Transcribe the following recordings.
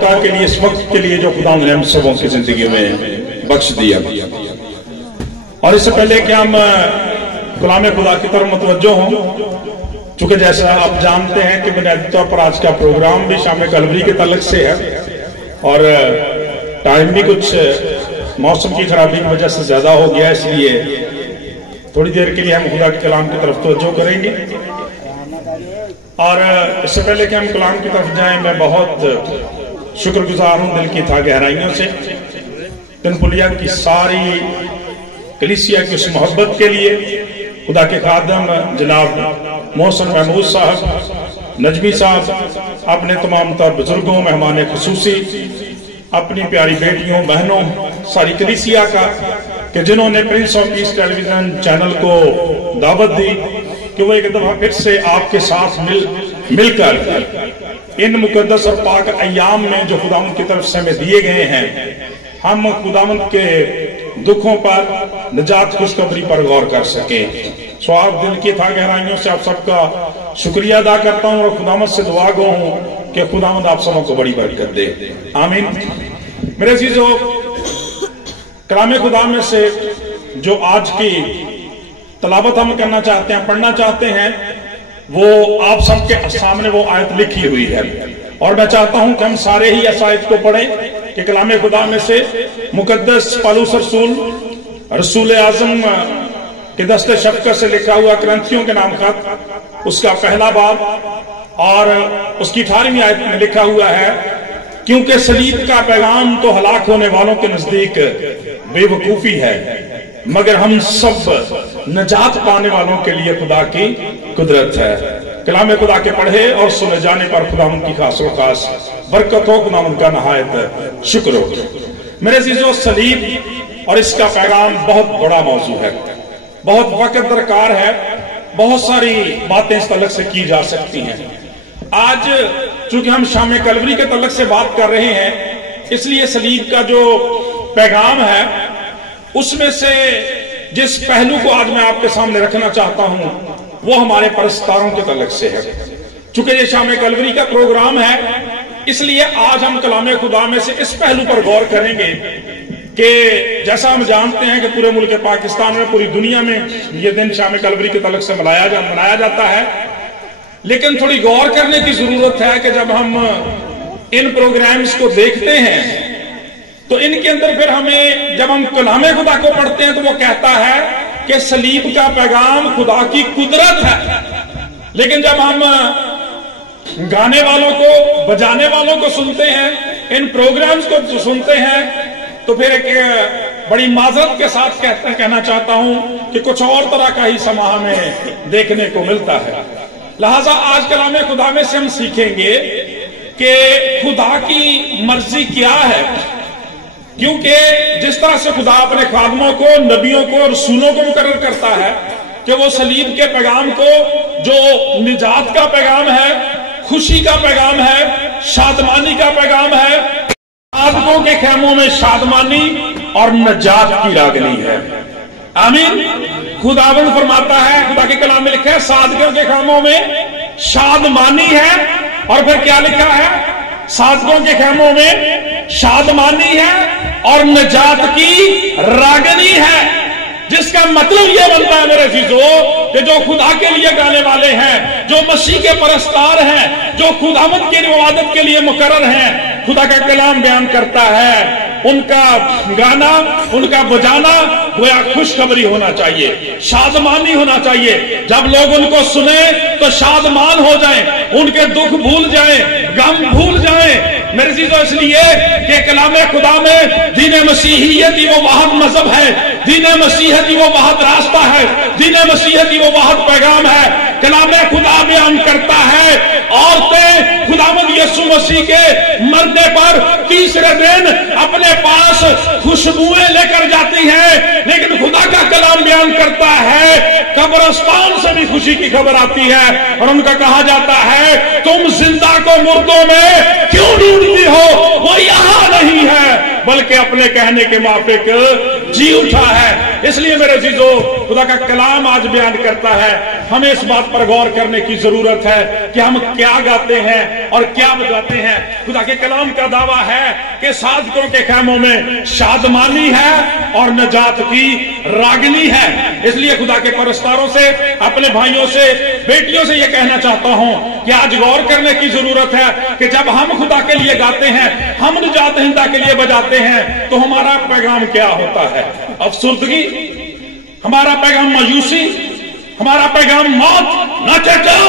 کے لیے اس وقت کے لیے جو خدا نے ہم سبوں کی زندگی میں بخش دیا. اور اس سے پہلے کہ ہم کلام خدا کی طرف متوجہ ہوں، چونکہ جیسا آپ جانتے ہیں کہ بنیادی طور پر آج کا پروگرام بھی شام کلوری کے تعلق سے ہے اور ٹائم بھی کچھ موسم کی خرابی کی وجہ سے زیادہ ہو گیا، اس لیے تھوڑی دیر کے لیے ہم خدا کے کلام کی طرف توجہ کریں گے. اور اس سے پہلے کہ ہم کلام کی طرف جائیں، میں بہت شکر گزار ہوں دل کی تھا گہرائیوں سے تنپلیا کی ساری کلیسیا کی اس محبت کے لیے. خدا کے خادم جناب محسن محمود صاحب نجمی صاحب، اپنے تمام تر بزرگوں، مہمان خصوصی، اپنی پیاری بیٹیوں، بہنوں، ساری کلیسیا کا کہ جنہوں نے Prince of Peace television channel کو دعوت دی کہ وہ ایک دفعہ پھر سے آپ کے ساتھ مل کر ان مقدس اور پاک ایام میں جو خداوند کی طرف سے ہمیں دیے گئے ہیں، ہم خداوند کے دکھوں پر، نجات خوشخبری پر غور کر سکیں. سو آپ دل کی تھا گہرائیوں سے آپ سب کا شکریہ ادا کرتا ہوں اور خداوند سے دعا گو ہوں کہ خداوند آپ سبوں کو بڑی برکت دے. آمین. میرے عزیزو، کلام خدا میں سے جو آج کی تلاوت ہم کرنا چاہتے ہیں، پڑھنا چاہتے ہیں، وہ آپ سب کے سامنے وہ آیت لکھی ہوئی ہے اور میں چاہتا ہوں کہ ہم سارے ہی اس آیت کو پڑھیں کہ کلام خدا میں سے مقدس پالوس رسول اعظم کے دست شفقت سے لکھا ہوا کرنتھیوں کے نام خط، اس کا پہلا باب اور اس کی 18ویں آیت میں لکھا ہوا ہے، کیونکہ صلیب کا پیغام تو ہلاک ہونے والوں کے نزدیک بے وقوفی ہے، مگر ہم سب نجات پانے والوں کے لیے خدا کی قدرت ہے. کلام خدا کے پڑھے اور سنے جانے پر خدا ان کی خاص و خاص برکت ہو، خدا ان کا نہایت شکر ہو. میرے عزیزو، صلیب اور اس کا پیغام بہت بڑا موضوع ہے، بہت وقت درکار ہے، بہت ساری باتیں اس تعلق سے کی جا سکتی ہیں. آج چونکہ ہم شام کلوری کے تعلق سے بات کر رہے ہیں، اس لیے صلیب کا جو پیغام ہے اس میں سے جس پہلو کو آج میں آپ کے سامنے رکھنا چاہتا ہوں وہ ہمارے پرستاروں کے تعلق سے ہے. چونکہ یہ شام کلوری کا پروگرام ہے، اس لیے آج ہم کلام خدا میں سے اس پہلو پر غور کریں گے کہ جیسا ہم جانتے ہیں کہ پورے ملک پاکستان میں، پوری دنیا میں یہ دن شام کلوری کے تعلق سے منایا جاتا ہے، لیکن تھوڑی غور کرنے کی ضرورت ہے کہ جب ہم ان پروگرامز کو دیکھتے ہیں تو ان کے اندر پھر ہمیں، جب ہم کلام خدا کو پڑھتے ہیں تو وہ کہتا ہے کہ صلیب کا پیغام خدا کی قدرت ہے، لیکن جب ہم گانے والوں کو، بجانے والوں کو سنتے ہیں، ان پروگرامز کو سنتے ہیں، تو پھر ایک بڑی معذرت کے ساتھ کہنا چاہتا ہوں کہ کچھ اور طرح کا ہی سما ہمیں دیکھنے کو ملتا ہے. لہٰذا آج کلام خدا میں سے ہم سیکھیں گے کہ خدا کی مرضی کیا ہے، کیونکہ جس طرح سے خدا اپنے خادموں کو، نبیوں کو، رسولوں کو مقرر کرتا ہے کہ وہ صلیب کے پیغام کو، جو نجات کا پیغام ہے، خوشی کا پیغام ہے، شادمانی کا پیغام ہے، صادقوں کے خیموں میں شادمانی اور نجات کی راگنی ہے. آمین. خداوند فرماتا ہے، خدا کے کلام میں لکھا ہے، صادقوں کے خیموں میں شادمانی ہے، اور پھر کیا لکھا ہے؟ صادقوں کے خیموں میں شادمانی ہے اور نجات کی راگنی ہے. جس کا مطلب یہ بنتا ہے میرے عزیزو کہ جو خدا کے لیے گانے والے ہیں، جو مسیح کے پرستار ہیں، جو خداوند کی عبادت کے لیے مقرر ہیں، خدا کا کلام بیان کرتا ہے ان کا گانا، ان کا بجانا گویا خوشخبری ہونا چاہیے، شادمانی ہونا چاہیے. جب لوگ ان کو سنیں تو شادمان ہو جائیں، ان کے دکھ بھول جائیں، غم بھول جائیں. میرے عزیزو، اس لیے کہ کلام خدا میں دین مسیحیت ہی وہ واحد مذہب ہے، دین مسیحیت ہی وہ واحد راستہ ہے، دین مسیحیت ہی وہ واحد پیغام ہے. کلام خدا بیان کرتا ہے عورتیں خداوند یسوع مسیح کے مرنے پر تیسرے دن اپنے پاس خوشبوئیں لے کر جاتی ہیں، لیکن خدا کا کلام بیان کرتا ہے قبرستان سے بھی خوشی کی خبر آتی ہے اور ان کا کہا جاتا ہے تم زندہ کو مردوں میں کیوں ڈھونڈتی ہو، وہ یہاں نہیں ہے बल्कि अपने कहने के माफिक जी उठा है। इसलिए मेरे अजीजों, खुदा का कलाम आज बयान करता है, हमें इस बात पर गौर करने की जरूरत है कि हम क्या गाते हैं और क्या बजाते हैं। खुदा के कलाम का दावा है कि साधकों के खैमों में शादमानी है और नजात की रागनी है। इसलिए खुदा के परस्तारों से, अपने भाइयों से, बेटियों से यह कहना चाहता हूं कि आज गौर करने की जरूरत है कि जब हम खुदा के लिए गाते हैं, हम निजात हिंदा के लिए बजाते हैं, तो हमारा पैगाम क्या होता है? अफसुर्दगी, हमारा पैगाम मायूसी, हमारा पैगाम मौत ना कहते हो।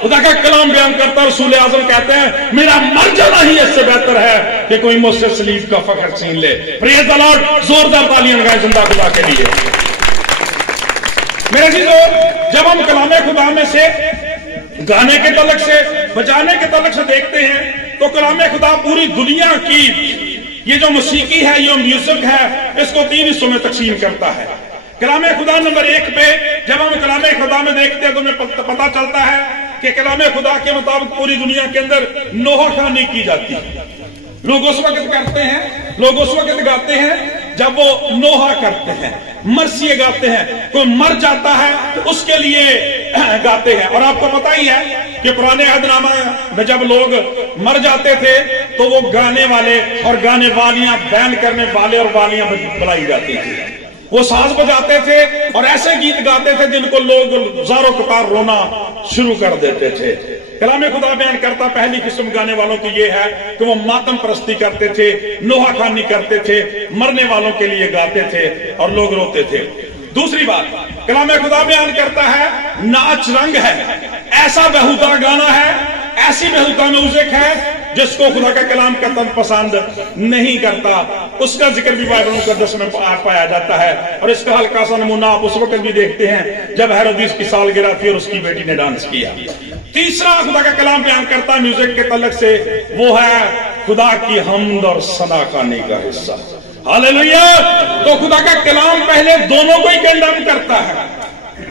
खुदा का कलाम बयान करता है, रसूल आज़म कहते हैं मेरा मर जाना ही इससे बेहतर है कि कोई मुझसे सलीब का फखर छीन ले। प्रेज़ द लॉर्ड, जोरदार तालियां लगाएं जिंदा खुदा के लिए। मेरे अजीजों, जब हम कलाम खुदा में से गाने के तलक से, बजाने के तलक से देखते हैं, तो कलाम खुदा पूरी दुनिया की ये जो मौसीकी है, ये म्यूजिक है, इसको 3 हिस्सों में तकसीम करता है। कलाम खुदा नंबर 1 पे जब हम कलाम खुदा में देखते हैं तो हमें पता चलता है कि कलाम खुदा के मुताबिक पूरी दुनिया के अंदर नोहा खानी की जाती है। लोग उस वक्त करते हैं, लोग उस वक्त गाते हैं जब वो नोहा करते हैं, मरसिए गाते हैं। कोई मर जाता है तो उसके लिए गाते हैं। और आपको पता ही है कि पुराने अहदनामा में जब लोग मर जाते थे तो वो गाने वाले और गाने वालियां, बैन करने वाले और वालियां बुलाई जाती थी। वो साज बजाते थे और ऐसे गीत गाते थे जिनको लोग ज़ारो कतार रोना शुरू कर देते थे। कलाम खुदा बयान करता, पहली किस्म गाने वालों की ये है कि वो मातम परस्ती करते थे, नोहा खानी करते थे, मरने वालों के लिए गाते थे और लोग रोते थे। दूसरी बात, कलाम खुदा बयान करता है नाच रंग है, ऐसा बेहुदा गाना है, ऐसी बेहुदा म्यूजिक है जिसको खुदा का कलाम का तन पसंद नहीं करता। उसका जिक्र भी बाइबल मुकद्दस में पाया जाता है। और इसका हल्का सा नमूना आप उस वक्त भी देखते हैं जब हेरोदिस की सालगिरह थी और उसकी बेटी ने डांस किया। तीसरा खुदा का कलाम बयान करता है म्यूजिक के तलक से, वो है खुदा की हम्द और सना खाने का हिस्सा। हालेलुया। तो खुदा का कलाम पहले दोनों को ही कंडेम करता है।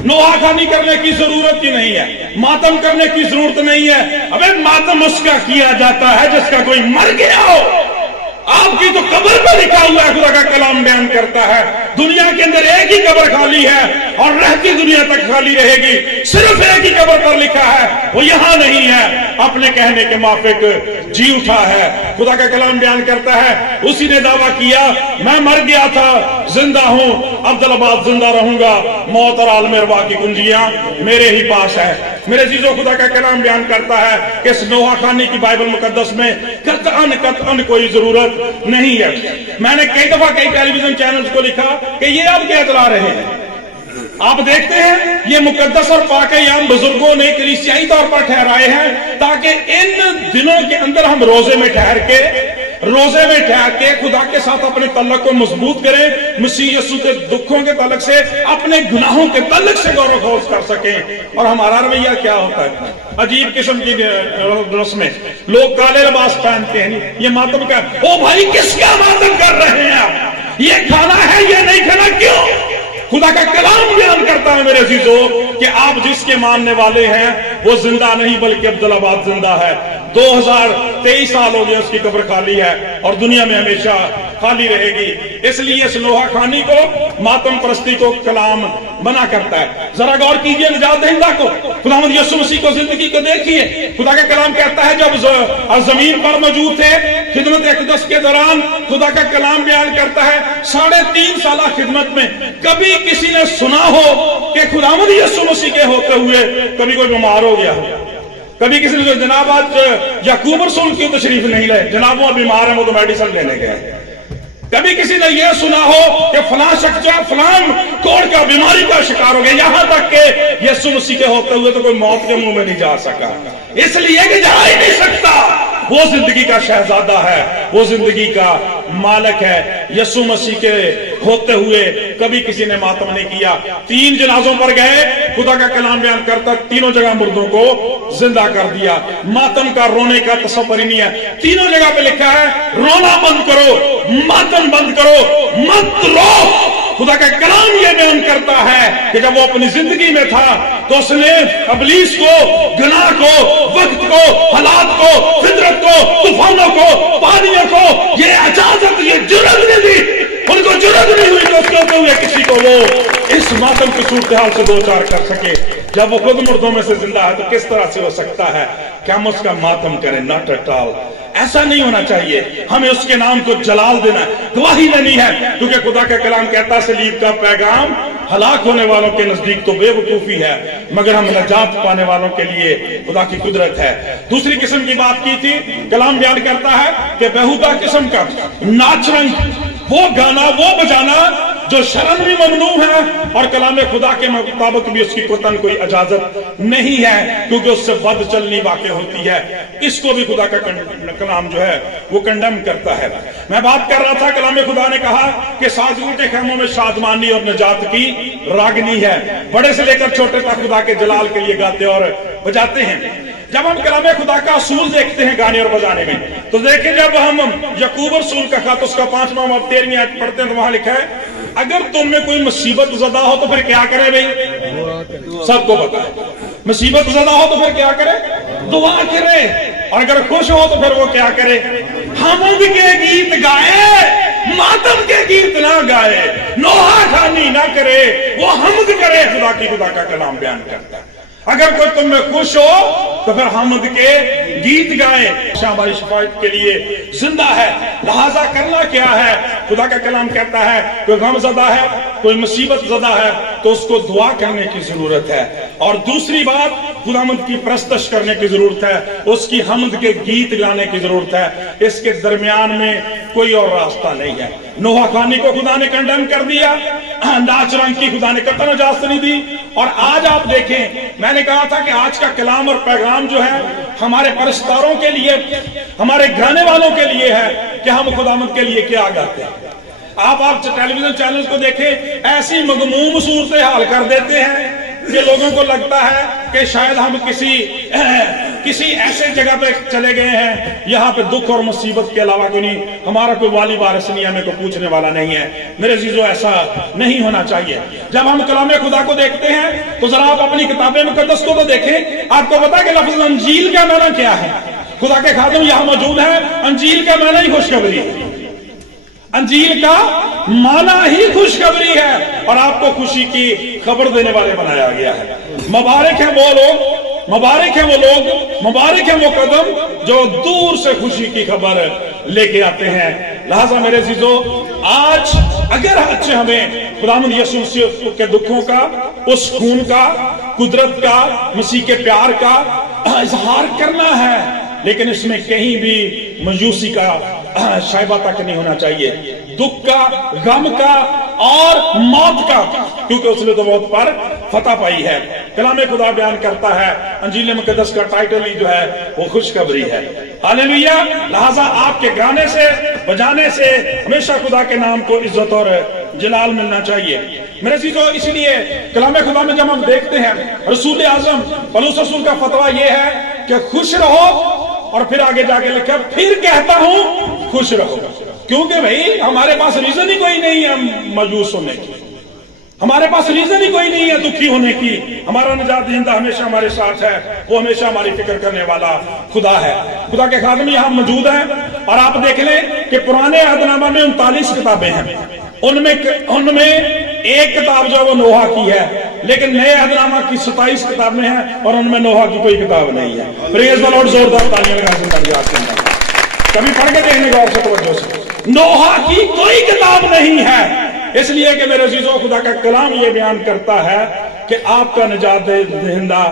नोहा खानी करने की जरूरत ही नहीं है, मातम करने की जरूरत नहीं है। अबे मातम उसका किया जाता है जिसका कोई मर गया हो। आपकी तो कब्र पर लिखा हुआ है, खुदा का कलाम बयान करता है दुनिया के अंदर एक ही कब्र खाली है और रहती दुनिया तक खाली रहेगी। सिर्फ एक ही कब्र पर लिखा है, वो यहां नहीं है, अपने कहने के माफिक जी उठा है। खुदा का कलाम बयान करता है उसी ने दावा किया, मैं मर गया था, जिंदा हूं, अब्दुल्लाबाद जिंदा रहूंगा, मौत और आलम अरवाह की कुंजियां मेरे ही पास है। मेरे चीजों, खुदा का कलाम बयान करता है कि इस नोहा खानी की बाइबल मुकद्दस में कतअन कोई जरूरत नहीं है। मैंने कई दफा कई टेलीविजन चैनल्स को लिखा कि ये अब क्या चला रहे हैं। आप देखते हैं ये मुकद्दस और पाक-ए-याम बुजुर्गों ने कलीसियाई तौर पर ठहराए हैं ताकि इन दिनों के अंदर हम रोजे में ठहर के खुदा के साथ अपने तल्लक को मजबूत करें, मसीह यीशु के दुखों के तल्लक से, अपने गुनाहों के तल्लक से गौरव खोज कर सकें। और हमारा रवैया क्या होता है? अजीब किस्म की रस्में, लोग काले लिबास पहनते हैं, ये मातम का, ओ भाई किसका मातम कर रहे हैं आप? ये खाना है, ये नहीं खाना, क्यों? खुदा का कलाम बयान करता है मेरे अजीजों कि आप जिसके मानने वाले हैं वो जिंदा नहीं बल्कि अब्दुल्लाबाद जिंदा है। 2023 साल हो गए उसकी कब्र खाली है और दुनिया में हमेशा खाली रहेगी। इसलिए इस नोहा खानी को, मातम परस्ती को कलाम मना करता है। जरा गौर कीजिए निजात दहिंदा को, खुदावंद यीशु मसीह को, जिंदगी को देखिए। खुदा का कलाम कहता है जब जमीन पर मौजूद थे खिदमत अक़दस के दौरान, खुदा का कलाम बयान करता है 3.5 साल खिदमत में कभी किसी ने सुना हो कि खुदावंद यीशु मसीह के होते हुए कभी कोई बीमार हो गया? कभी किसी ने, जनाब आज याकूब रसूल क्यों तशरीफ नहीं लाए? जनाब वो बीमार है, वो तो मेडिसिन लेने गए। कभी किसी ने यह सुना हो कि फलां शख्स फलां कोड़ का बीमारी का शिकार हो गया? यहां तक कि यीशु मसीह के होते हुए तो कोई मौत के मुंह में नहीं जा सका, इसलिए कि जा ही नहीं सकता। वो जिंदगी का शहजादा है, वो जिंदगी का मालिक है। यीशु मसीह के होते हुए कभी किसी ने मातम नहीं किया। 3 जनाजों पर गए, खुदा का कलाम बयान करता तीनों जगह मुर्दों को जिंदा कर दिया। मातम का रोने का तसव्वुर ही नहीं है। तीनों जगह पे लिखा है रोना बंद करो, मातम बंद करो, मत रो। खुदा का कलाम यह बयान करता है कि जब वो अपनी जिंदगी में था तो उसने इब्लीस को, गुनाह को, वक्त को, हालात को, फितरत को तूफानों को, पानियों को ये इजाजत, ये जुर्रत नहीं दी, उनको जुर्रत नहीं हुई कि उसके होते हुए किसी को वो इस मातम की सूरत हाल से दो चार कर सके। जब वो खुद मुर्दों में से जिंदा है तो किस तरह से हो सकता है कि हम उसका मातम करें? Not at all. ऐसा नहीं होना चाहिए। हमें उसके नाम को जलाल देना है, गवाही लेनी है, क्योंकि खुदा का कलाम कहता है सलीब का पैगाम हलाक होने वालों के नजदीक तो बेवकूफी है, मगर हम नजात पाने वालों के लिए खुदा की कुदरत है। दूसरी किस्म की बात की थी, कलाम बयान करता है कि बेहुदा किस्म का नाचरंग, वो गाना, वो बजाना जो शरन भी ममनू है और कलाम खुदा के मुताबिक भी उसकी कुतन कोई इजाजत नहीं है, क्योंकि उससे बद चलनी वाक़ होती है। इसको भी खुदा का कलाम जो है वो कंडेम करता है। मैं बात कर रहा था, कलाम खुदा ने कहा कि साजिदों के खेमों में शादमानी और नजात की रागनी है। बड़े से लेकर छोटे तक खुदा के जलाल के लिए गाते और बजाते हैं। जब हम कलाम खुदा का असूल देखते हैं गाने और बजाने में, तो देखें जब हम यकूब रसूल का खत उसका 5वां बाब 13वीं आयत पढ़ते हैं तो वहां लिखा है, अगर तुम में कोई मुसीबत ज़दा हो तो फिर क्या करे भाई? सबको पता है, मुसीबत ज़दा हो तो फिर क्या करे? दुआ करे। और अगर खुश हो तो फिर वो क्या करे? हमद के गीत गाए, मातम के गीत ना गाए, नोहा खानी ना करे, वो हमद करे। खुदा का कलाम बयान करता है, अगर कोई तुम में खुश हो तो फिर हमद के गीत गाए। हमारी शिफायत के लिए जिंदा है, लिहाजा करना क्या है? खुदा का कलाम कहता है कोई गम ज़दा है, कोई मुसीबत ज़दा है तो उसको दुआ करने की जरूरत है। और दूसरी बात, खुदामंद की परस्तश करने की जरूरत है, उसकी हमद के गीत गाने की जरूरत है। इसके दरमियान में कोई और रास्ता नहीं है। नोहा खानी को खुदा ने कंडेम कर दिया, नाचरंग की खुदा ने कतन इजाजत नहीं दी। और आज आप देखें, मैंने कहा था कि आज का कलाम और पैगाम जो है हमारे परस्तारों के लिए, हमारे गाने वालों के लिए है कि हम खुदामंद के लिए क्या गाते हैं। आप टेलीविजन चैनल को देखें, ऐसी मगमूम सूरत हाल कर देते हैं कि लोगों को लगता है कि शायद हम किसी ऐसे जगह पे चले गए हैं, यहाँ पे दुख और मुसीबत के अलावा कोई नहीं, हमारा कोई वाली वारिस नहीं, हमें कोई पूछने वाला नहीं है। मेरे अजीजों, ऐसा नहीं होना चाहिए। जब हम कलाम खुदा को देखते हैं तो जरा आप अपनी किताबे मुकद्दस को तो देखें। आपको पता है कि लफ्ज़ अंजील का माना क्या है? खुदा के खादिम यहाँ मौजूद है, अंजील का माना ही खुशखबरी है। अंजील का माना ही खुशखबरी है और आपको खुशी की खबर देने वाले बनाया गया है। मुबारक है वो लोग, मुबारक है वो लोग, मुबारक है वो कदम जो दूर से खुशी की खबर लेके आते हैं। लिहाजा मेरे अजीजों, आज अगर आज हमें खुदावंद यीशु मसीह के दुखों का, उस खून का, कुदरत का, मसीह के प्यार का इजहार करना है, लेकिन इसमें कहीं भी मयूसी का शायबा तक नहीं होना चाहिए, दुख का, गम का और मौत का, क्योंकि उसने तो मौत पर फतह पाई है। कलाम खुदा बयान करता है, अंजील मुकद्दस का टाइटल ही जो है वो खुशखबरी है। हालेलुया। लिहाजा आपके गाने से, बजाने से हमेशा खुदा के नाम को इज्जत और जलाल मिलना चाहिए। मेरे चीजों, इसलिए कलाम खुदा में जब हम देखते हैं, रसूल आजम पौलुस रसूल का फतवा यह है कि खुश रहो, और फिर आगे जाके लिखा फिर कहता हूं खुश रहो, क्योंकि भाई हमारे पास रीजन ही कोई नहीं है मायूस होने की, हमारे पास रीजन ही कोई नहीं है दुखी होने की। हमारा निजात दहिंदा हमेशा हमारे साथ है, वो हमेशा हमारी फिक्र करने वाला खुदा है। खुदा के खादिम यहां मौजूद है और आप देख लें कि पुराने अहदनामा में 39 किताबें हैं, उनमें एक किताब जो वो नोहा की है, लेकिन नए अहदनामा की 27 किताबें हैं और उनमें नोहा की कोई किताब नहीं है। प्रेज़ द लॉर्ड, जोरदार तालियां लगाएं। कभी पढ़ के देखने का और तवज्जो से, नोहा की कोई किताब नहीं है। इसलिए कि मेरे अजीजों, खुदा का कलाम ये बयान करता है कि आपका निजात दहिंदा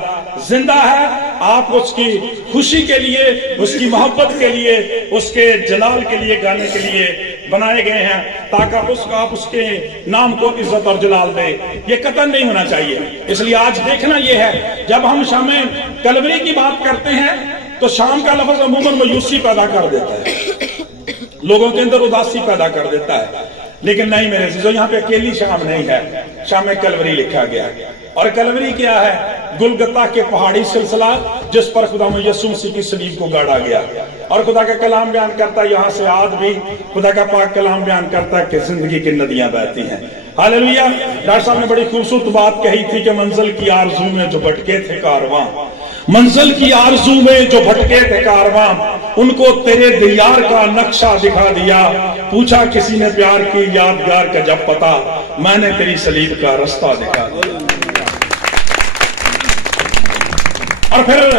जिंदा है। आप उसकी खुशी के लिए, उसकी मोहब्बत के लिए, उसके जलाल के लिए, गाने के लिए बनाए गए हैं, ताकि आप उसके नाम को इज्जत और जलाल दे। ये कतन नहीं होना चाहिए। इसलिए आज देखना यह है, जब हम शाम कलवरी की बात करते हैं तो शाम का लफ्ज अमूमन मायूसी पैदा कर देता है, लोगों के अंदर उदासी पैदा कर देता है। लेकिन नहीं मेरे अजीजों, यहाँ पे अकेली शाम नहीं है, शाम में कलवरी लिखा गया। और कलवरी क्या है? गुलगता के पहाड़ी सिलसिला जिस पर खुदा यीशु मसीह की सलीब को गाड़ा गया। और खुदा का कलाम बयान करता है, यहाँ से आज भी खुदा का पाक कलाम बयान करता है कि जिंदगी की नदियां बहती हैं। हालेलुया। डॉक्टर साहब ने बड़ी खूबसूरत बात कही थी कि मंजिल की आरज़ू में जो भटके थे कारवां, منزل کی آرزو میں جو بھٹکے تھے کارواں، ان کو تیرے دیار کا نقشہ دکھا دیا، پوچھا کسی نے پیار کی یادگار کا جب پتا، میں نے تیری صلیب کا رستہ دکھا دیا۔ اور پھر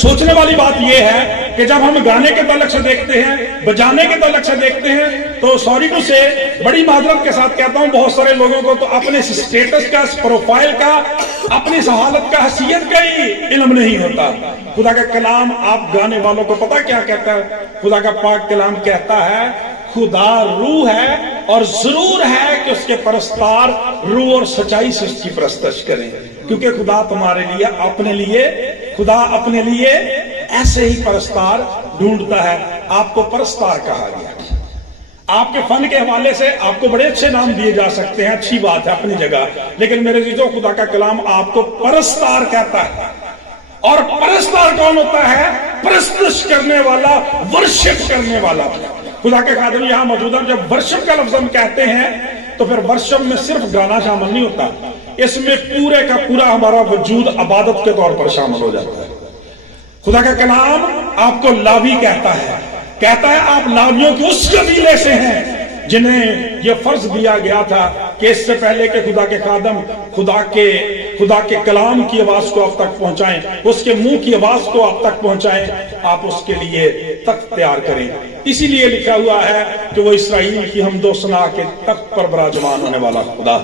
سوچنے والی بات یہ ہے کہ جب ہم گانے کے تعلق سے دیکھتے ہیں، بجانے کے تعلق سے دیکھتے ہیں، تو سوری ٹو سے بڑی معذرت کے ساتھ کہتا ہوں، بہت سارے لوگوں کو تو اپنے سٹیٹس کا، پروفائل کا، اپنی حالت کا، حیثیت کا ہی علم نہیں ہوتا۔ خدا کا کلام آپ گانے والوں کو پتہ کیا کہتا ہے؟ خدا کا پاک کلام کہتا ہے خدا روح ہے اور ضرور ہے کہ اس کے پرستار روح اور سچائی سے اس کی پرستش کریں، کیونکہ خدا تمہارے لیے، اپنے لیے، خدا اپنے لیے ایسے ہی پرستار ڈھونڈتا ہے۔ آپ کو پرستار کہا گیا۔ آپ کے فن کے حوالے سے آپ کو بڑے اچھے نام دیے جا سکتے ہیں، اچھی بات ہے اپنی جگہ، لیکن میرے عزیزو خدا کا کلام آپ کو پرستار کہتا ہے۔ اور پرستار کون ہوتا ہے؟ پرستش کرنے والا، ورشپ کرنے والا۔ خدا کے خادم یہاں موجود ہیں، جب ورشپ کا لفظ ہم کہتے ہیں تو پھر ورشپ میں صرف گانا شامل نہیں ہوتا، اس میں پورے کا پورا ہمارا وجود عبادت کے طور پر شامل ہو جاتا ہے۔ خدا کا کلام آپ کو لاوی کہتا ہے آپ لاویوں کے اس قبیلے سے ہیں جنہیں یہ فرض دیا گیا تھا کہ اس سے پہلے کہ خدا کے خادم خدا کے کلام کی آواز کو آپ تک پہنچائیں، اس کے منہ کی آواز کو آپ تک پہنچائیں، آپ اس کے لیے تخت تیار کریں۔ اسی لیے لکھا ہوا ہے کہ وہ اسرائیل کی حمد و ثنا کے تخت پر براجمان ہونے والا خدا۔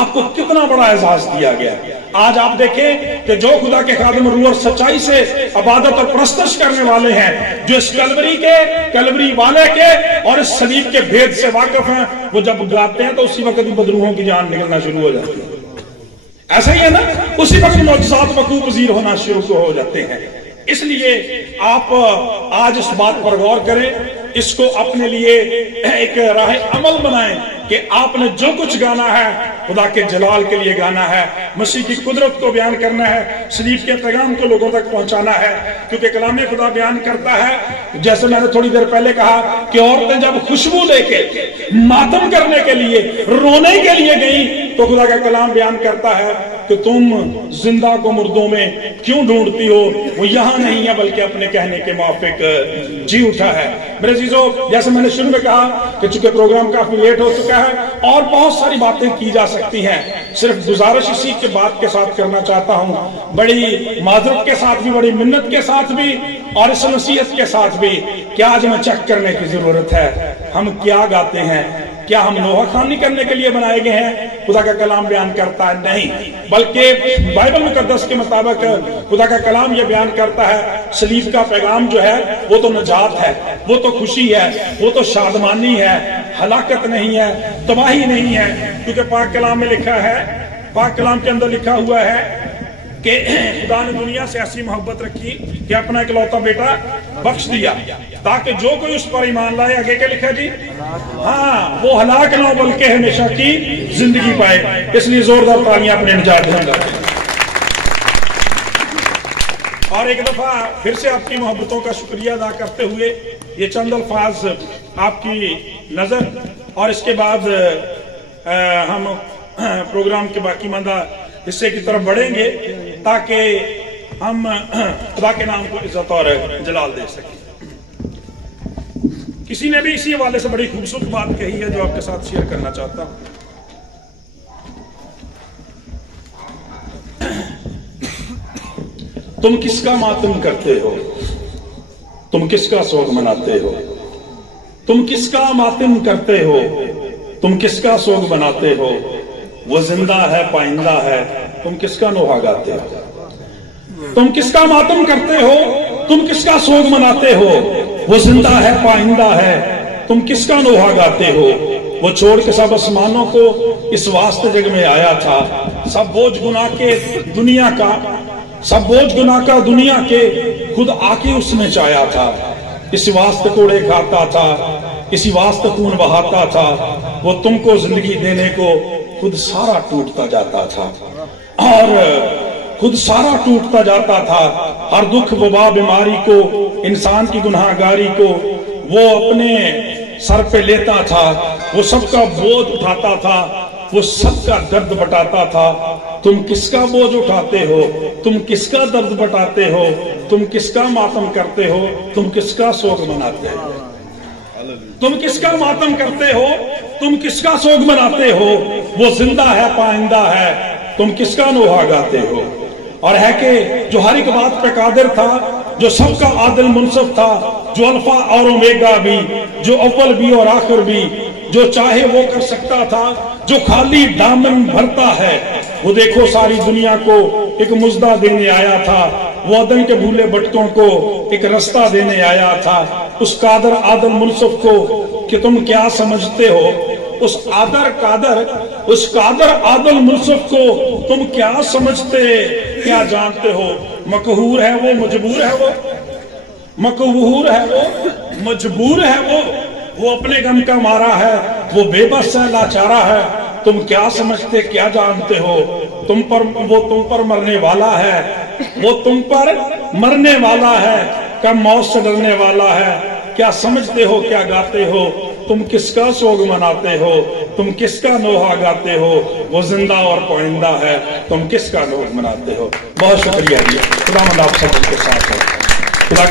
آپ کو کتنا بڑا اعزاز دیا گیا۔ آج آپ دیکھیں کہ جو خدا کے خادم روح اور سچائی سے عبادت اور پرستش کرنے والے ہیں، جو اس کلوری والے کے اور اس صلیب کے بھید سے واقف ہیں، وہ جب گاتے ہیں تو اسی وقت بدروحوں کی جان نکلنا شروع ہو جاتی ہے۔ ایسا ہی ہے نا، اسی وقت معجزات وقوع پذیر ہونا شروع ہو جاتے ہیں۔ اس لیے آپ آج اس بات پر غور کریں، اس کو اپنے لیے ایک راہ عمل بنائیں کہ آپ نے جو کچھ گانا ہے خدا کے جلال کے لیے گانا ہے، مسیح کی قدرت کو بیان کرنا ہے، صلیب کے پیغام کو لوگوں تک پہنچانا ہے، کیونکہ کلام خدا بیان کرتا ہے، جیسے میں نے تھوڑی دیر پہلے کہا کہ عورتیں جب خوشبو لے کے ماتم کرنے کے لیے، رونے کے لیے گئیں، تو خدا کا کلام بیان کرتا ہے کہ تم زندہ کو مردوں میں کیوں ڈھونڈتی ہو، وہ یہاں نہیں ہے بلکہ اپنے کہنے کے موافق جی اٹھا ہے۔ میرے عزیزو، جیسے میں نے شروع میں کہا کہ چونکہ پروگرام کافی لیٹ ہو چکا ہے اور بہت ساری باتیں کی جا سکتی ہیں، صرف گزارش اسی کے بات کے ساتھ کرنا چاہتا ہوں، بڑی معذرت کے ساتھ بھی، بڑی منت کے ساتھ بھی، اور اس نصیحت کے ساتھ بھی کہ آج ہمیں چیک کرنے کی ضرورت ہے ہم کیا گاتے ہیں۔ کیا ہم نوحہ خوانی کرنے کے لیے بنائے گئے ہیں؟ خدا کا کلام بیان کرتا ہے نہیں، بلکہ بائبل مقدس کے مطابق خدا کا کلام یہ بیان کرتا ہے صلیب کا پیغام جو ہے وہ تو نجات ہے، وہ تو خوشی ہے، وہ تو شادمانی ہے، ہلاکت نہیں ہے، تباہی نہیں ہے، کیونکہ پاک کلام میں لکھا ہے، پاک کلام کے اندر لکھا ہوا ہے کہ خدا نے دنیا سے ایسی محبت رکھی کہ اپنا اکلوتا بیٹا بخش دیا تاکہ جو کوئی اس پر ایمان لائے، آگے کیا لکھا جی؟ ہاں، وہ ہلاک نہ ہو بلکہ ہمیشہ کی زندگی پائے۔ اس لیے زوردار تالیاں اپنے نجات دیں۔ اور ایک دفعہ پھر سے آپ کی محبتوں کا شکریہ ادا کرتے ہوئے یہ چند الفاظ آپ کی نظر، اور اس کے بعد ہم پروگرام کے باقی ماندہ حصے کی طرف بڑھیں گے تاکہ ہم خدا کے نام کو عزت اور جلال دے سکیں۔ کسی نے بھی اسی حوالے سے بڑی خوبصورت بات کہی ہے جو آپ کے ساتھ شیئر کرنا چاہتا ہوں۔ تم کس کا ماتم کرتے ہو، تم کس کا سوگ مناتے ہو، تم کس کا ماتم کرتے ہو، تم کس کا سوگ مناتے ہو، وہ زندہ ہے پائندہ ہے، تم کس کا نوحہ گاتے ہو، تم کس کا ماتم کرتے ہو، تم کس کا سوگ مناتے ہو، وہ زندہ ہے پائندہ ہے، تم کس کا نوحہ گاتے ہو، وہ چھوڑ کے سب آسمانوں کو اس واسطے جگ میں آیا تھا، سب بوجھ گناہ کے دنیا کا، سب بوجھ گناہ کا دنیا کے خود آ کے اس نے چاہیا تھا، اس واسطے کوڑے کھاتا تھا، اسی واسطے خون بہاتا تھا، وہ تم کو زندگی دینے کو خود سارا ٹوٹتا جاتا تھا، اور خود سارا ٹوٹتا جاتا تھا، ہر دکھ وبا بیماری کو، انسان کی گناہ گاری کو وہ اپنے سر پہ لیتا تھا، وہ سب کا بوجھ اٹھاتا تھا، وہ سب کا درد بٹاتا تھا. تم کس کا بوجھ اٹھاتے ہو, تم کس کا درد بٹاتے ہو, تم کس کا ماتم کرتے ہو, تم کس کا سوگ مناتے ہو, تم کس کا ماتم کرتے ہو, تم کس کا سوگ مناتے ہو. وہ زندہ ہے پائندہ ہے, تم کس کا نوحہ گاتے ہو. اور ہے کہ جو ہر ایک بات پہ قادر تھا, جو سب کا عادل منصف تھا, جو الفا اور اومیگا بھی, جو اول بھی اور آخر بھی, جو چاہے وہ کر سکتا تھا, جو خالی دامن بھرتا ہے. وہ دیکھو ساری دنیا کو ایک مزدہ دینے آیا تھا, وہ عدن کے بھولے بٹکوں کو ایک رستہ دینے آیا تھا. اس قادر عادل منصف کو کہ تم کیا سمجھتے ہو, اس قادر عادل منصف کو تم کیا سمجھتے, کیا جانتے ہو. مقہور ہے وہ, مجبور ہے وہ, مقہور ہے وہ, مجبور ہے وہ اپنے غم کا مارا ہے, وہ بے بس ہے, لاچارہ ہے. تم کیا سمجھتے, کیا جانتے ہو. وہ تم پر مرنے والا ہے, وہ تم پر مرنے والا ہے, کیا موت سے ڈرنے والا ہے. کیا سمجھتے ہو, کیا گاتے ہو, تم کس کا سوگ مناتے ہو, تم کس کا نوحہ گاتے ہو. وہ زندہ اور پائندہ ہے, تم کس کا نوحہ مناتے ہو. بہت شکریہ. خدا مند آپ سب کے ساتھ ہے. خدا